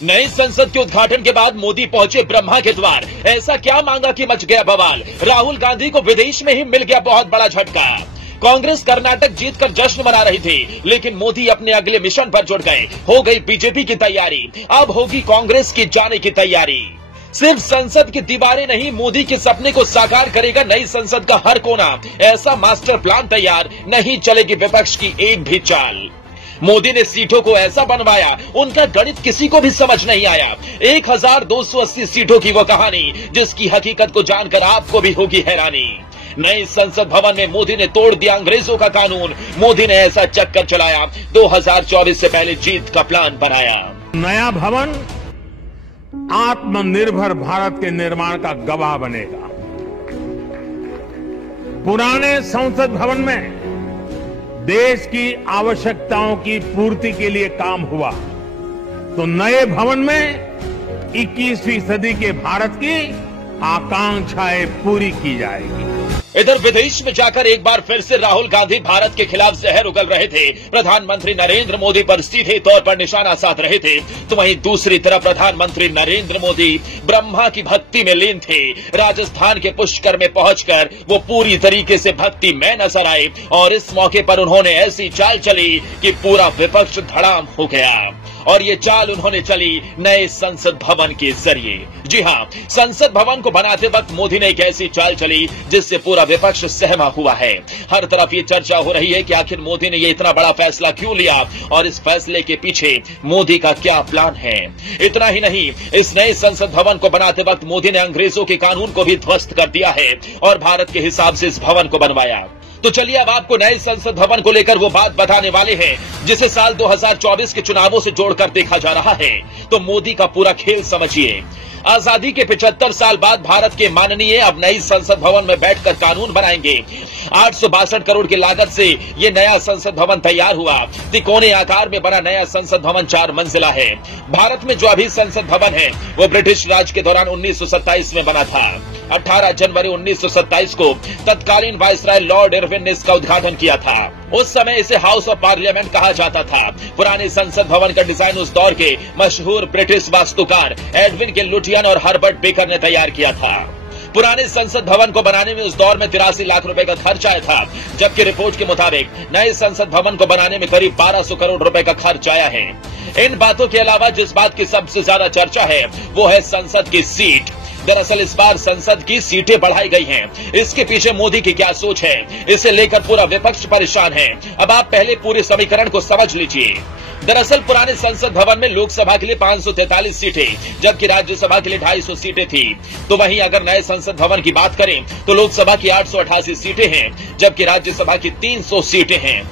नई संसद के उद्घाटन के बाद मोदी पहुंचे ब्रह्मा के द्वार। ऐसा क्या मांगा कि मच गया बवाल। राहुल गांधी को विदेश में ही मिल गया बहुत बड़ा झटका। कांग्रेस कर्नाटक जीतकर जश्न मना रही थी, लेकिन मोदी अपने अगले मिशन पर जुट गए। हो गई बीजेपी की तैयारी, अब होगी कांग्रेस की जाने की तैयारी। सिर्फ संसद की दीवारें नहीं, मोदी के सपने को साकार करेगा नई संसद का हर कोना। ऐसा मास्टर प्लान तैयार, नहीं चलेगी विपक्ष की एक भी चाल। मोदी ने सीटों को ऐसा बनवाया, उनका गणित किसी को भी समझ नहीं आया। 1280 सीटों की वो कहानी, जिसकी हकीकत को जानकर आपको भी होगी हैरानी। नए संसद भवन में मोदी ने तोड़ दिया अंग्रेजों का कानून। मोदी ने ऐसा चक्कर चलाया, 2024 से पहले जीत का प्लान बनाया। नया भवन आत्मनिर्भर भारत के निर्माण का गवाह बनेगा। पुराने संसद भवन में देश की आवश्यकताओं की पूर्ति के लिए काम हुआ, तो नए भवन में 21वीं सदी के भारत की आकांक्षाएं पूरी की जाएगी। इधर विदेश में जाकर एक बार फिर से राहुल गांधी भारत के खिलाफ जहर उगल रहे थे। प्रधानमंत्री नरेंद्र मोदी पर सीधे तौर पर निशाना साध रहे थे, तो वहीं दूसरी तरफ प्रधानमंत्री नरेंद्र मोदी ब्रह्मा की भक्ति में लीन थे। राजस्थान के पुष्कर में पहुंचकर वो पूरी तरीके से भक्ति में नजर आए और इस मौके पर उन्होंने ऐसी चाल चली कि पूरा विपक्ष धड़ाम हो गया। और ये चाल उन्होंने चली नए संसद भवन के जरिए। जी हां, संसद भवन को बनाते वक्त मोदी ने एक ऐसी चाल चली जिससे पूरा विपक्ष सहमा हुआ है। हर तरफ ये चर्चा हो रही है कि आखिर मोदी ने ये इतना बड़ा फैसला क्यों लिया और इस फैसले के पीछे मोदी का क्या प्लान है। इतना ही नहीं, इस नए संसद भवन को बनाते वक्त मोदी ने अंग्रेजों के कानून को भी ध्वस्त कर दिया है और भारत के हिसाब से इस भवन को बनवाया। तो चलिए अब आपको नए संसद भवन को लेकर वो बात बताने वाले हैं जिसे साल 2024 के चुनावों से जोड़कर देखा जा रहा है। तो मोदी का पूरा खेल समझिए। आजादी के 75 साल बाद भारत के माननीय अब नई संसद भवन में बैठकर कानून बनाएंगे। 862 करोड़ की लागत से ये नया संसद भवन तैयार हुआ। तिकोने आकार में बना नया संसद भवन 4 मंजिला है। भारत में जो अभी संसद भवन है वो ब्रिटिश राज के दौरान 1927 में बना था। 18 जनवरी 1927 को तत्कालीन वायसराय लॉर्ड इरविन ने इसका उद्घाटन किया था। उस समय इसे हाउस ऑफ पार्लियामेंट कहा जाता था। पुराने संसद भवन का डिजाइन उस दौर के मशहूर ब्रिटिश वास्तुकार एडविन के लुटियन और हर्बर्ट बेकर ने तैयार किया था। पुराने संसद भवन को बनाने में उस दौर में 83 लाख रुपए का खर्च आया था, जबकि रिपोर्ट के मुताबिक नए संसद भवन को बनाने में करीब 1200 करोड़ रुपए का खर्च आया है। इन बातों के अलावा जिस बात की सबसे ज्यादा चर्चा है वो है संसद की सीट। दरअसल इस बार संसद की सीटें बढ़ाई गई हैं। इसके पीछे मोदी की क्या सोच है, इसे लेकर पूरा विपक्ष परेशान है। अब आप पहले पूरे समीकरण को समझ लीजिए। दरअसल पुराने संसद भवन में लोकसभा के लिए 543 सीटें, जबकि राज्यसभा के लिए 250 सीटें थी। तो वहीं अगर नए संसद भवन की बात करें तो लोकसभा की 888 सीटें हैं, जबकि राज्यसभा की 300 सीटें हैं।